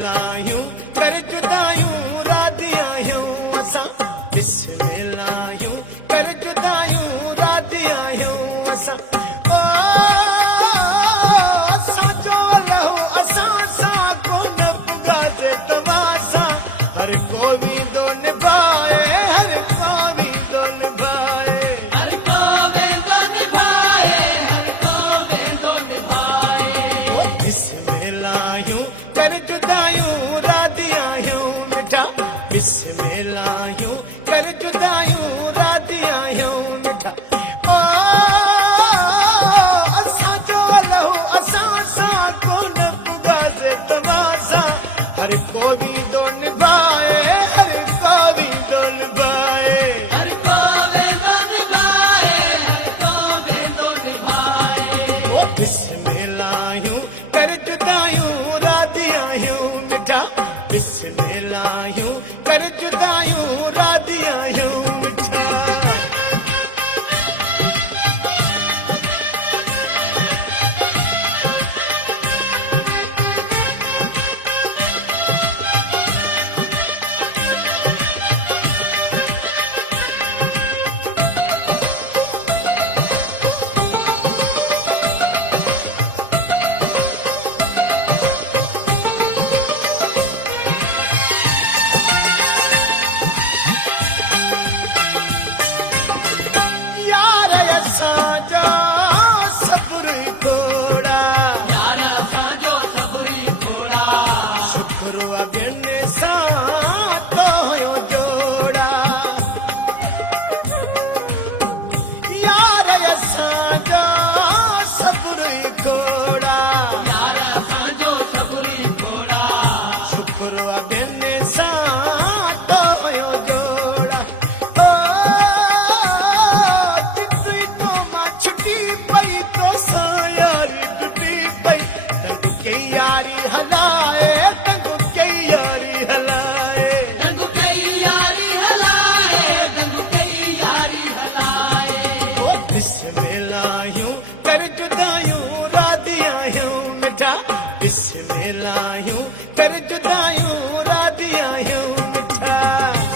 बिस्मिल्लाहियूं कर जुदायूं रादियायूं असां बिस्मिल्लाहियूं कर जुदायूं रादियायूं असां ओ असां जो लहू असां सां को न पुगाजे तमासा हर को भी दो निभाए हर को भी दो निभाए हर को वेंदो निभाए हर को वेंदो निभाए ओ बिस्मिल्लाहियूं कर जुदायूं रादियायूं मिठा बिस्मिल्लाहियूं कर जुदायूं रादियायूं मिठा ओ असां जो लहू असां सां को न पुगाजे तमासा हर को भी दो निभाए हर को भी दो निभाए हर को वेंदो निभाए हर को वेंदो निभाए ओ बिस्मिल्लाहियूं कर जुदायूं रादियायूं मिठा बिस्मिल्लाहियूं कर जुदायूं रादियायूं मिठा यार असांजा सब्र थोड़ा यार असांजो सबरी थोड़ा शुक्र अगन सां तो हुयो जोड़ा यार असांजा सब्र थोड़ा यार असांजो सबरी थोड़ा शुक्र अगन सां तो हुयो जोड़ा ओ तितरी तो मां छुटी पई तो सां यारी टुटी पई तंग के यारी हलाए तंग के यारी हलाए दंगु कई यारी हलाए दंगु कई यारी हलाए ओ बिस्मिल्लाहियूं कर जुदायूं रादियायूं मिठा बिस्मिल्लाहियूं कर जुदा